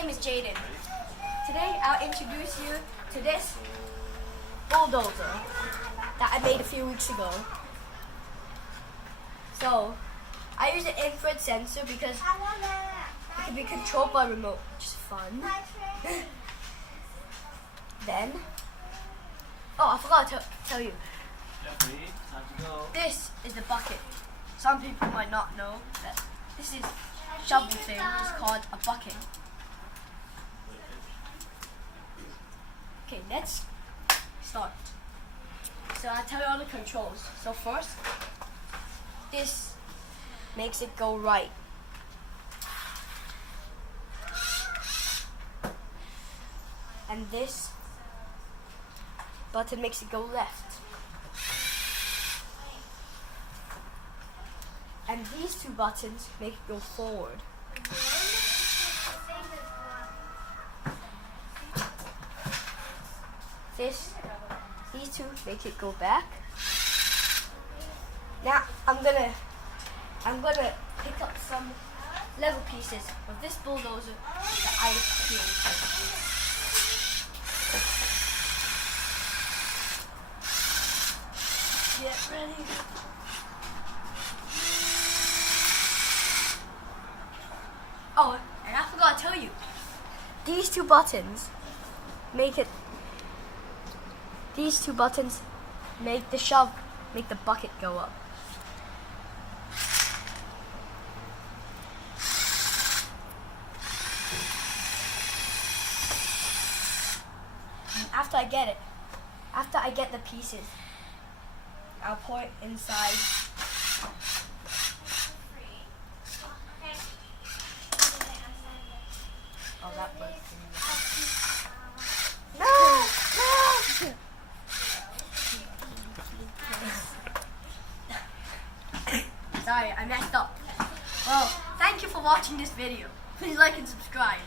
name is Jaden. Today I'll introduce you to this bulldozer that I made a few weeks ago. So I use an infrared sensor because it can be controlled by remote, which is fun. Then, oh, I forgot to tell you. This is the bucket. Some people might not know that this is shovel thing is called a bucket. Okay, let's start. So I'll tell you all the controls. So first, this makes it go right. And this button makes it go left. And these two buttons make it go forward. These two make it go back. Now I'm gonna pick up some level pieces of this bulldozer that I created. Get ready. Oh, and I forgot to tell you, these two buttons make the bucket go up. And after I get the pieces, I'll pour it inside. Oh, that worked. No! Sorry, I messed up. Well, thank you for watching this video. Please like and subscribe.